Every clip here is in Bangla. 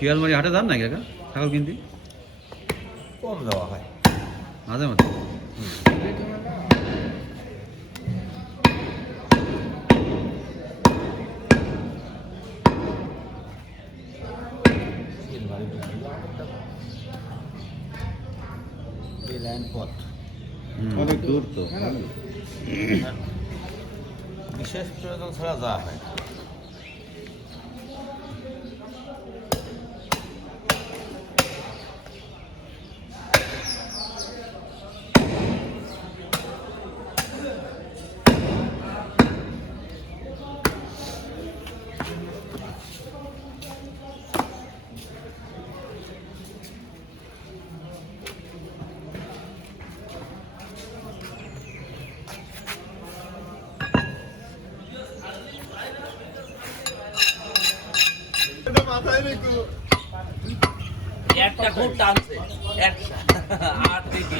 শিয়ালমারি হাটে যান নাকি কাকা ছাগল কিনতে? কম দেওয়া হয় মাঝে মাঝে। লাইন পথ অনেক দূর তো। বিশেষ প্রয়োজন ছাড়া যাওয়া হয়। একটা খুব টানছে একটা আর দেখি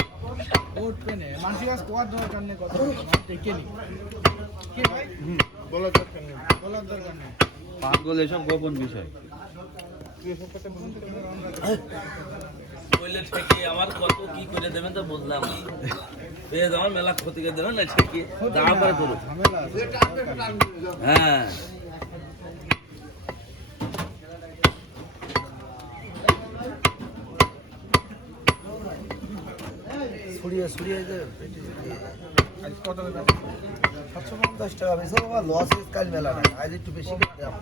উঠবে না মানসিক আজ কোয়ার দরকার নেই কথা দেখে নি কি ভাই বলার দরকার নেই বলার দরকার নেই পাগল এসব গোপন বিষয়। বললে ঠেকে আমার কত কি করে দেবেন তো বুঝলাম না। পেয়ে আমার মেলা ক্ষতি করে দেবেন না ঠেকে দাঁড়া করে করুন। ঝামেলা আছে হ্যাঁ ছড়িয়ে ছড়িয়ে আজ কত টাকা 750 টাকা বেশি বাবা লস কাল মেলা না আজ একটু বেশি করে দাও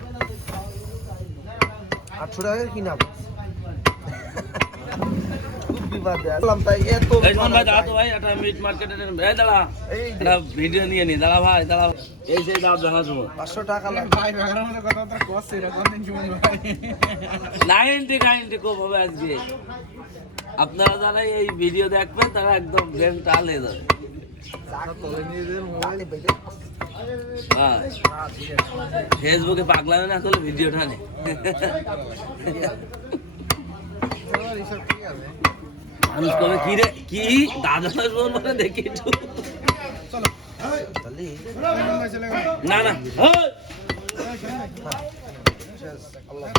800 টাকা কিনা খুব বিবাদ আলাম তাই এত এই জন ভাই দাঁড়া তো ভাই একটা মিট মার্কেটের এই দাঁড়া এই একটা ভিডিও নিয়ে নি দাঁড়া ভাই দাঁড়া এই সেই দাঁড়া দেখা যাবো 500 টাকা লাগে ভাই ভাগের মধ্যে কথা তো কষ্ট এর কোন দিন সময় ভাই 90 খুব হবে আজকে। আপনারা যারা এই ভিডিও দেখবেন তারা একদম ব্রেন টাল হয়ে যাবে। মোবাইলে বেজে হ্যাঁ ফেসবুকে পাগলামে না করলে ভিডিওটা নেই। এইসব ঠিক আছে মানুষ কবে কি রে কি দাদা বলবো দেখি একটু চলো তাহলে চলে গেল না না শেষ আল্লাহ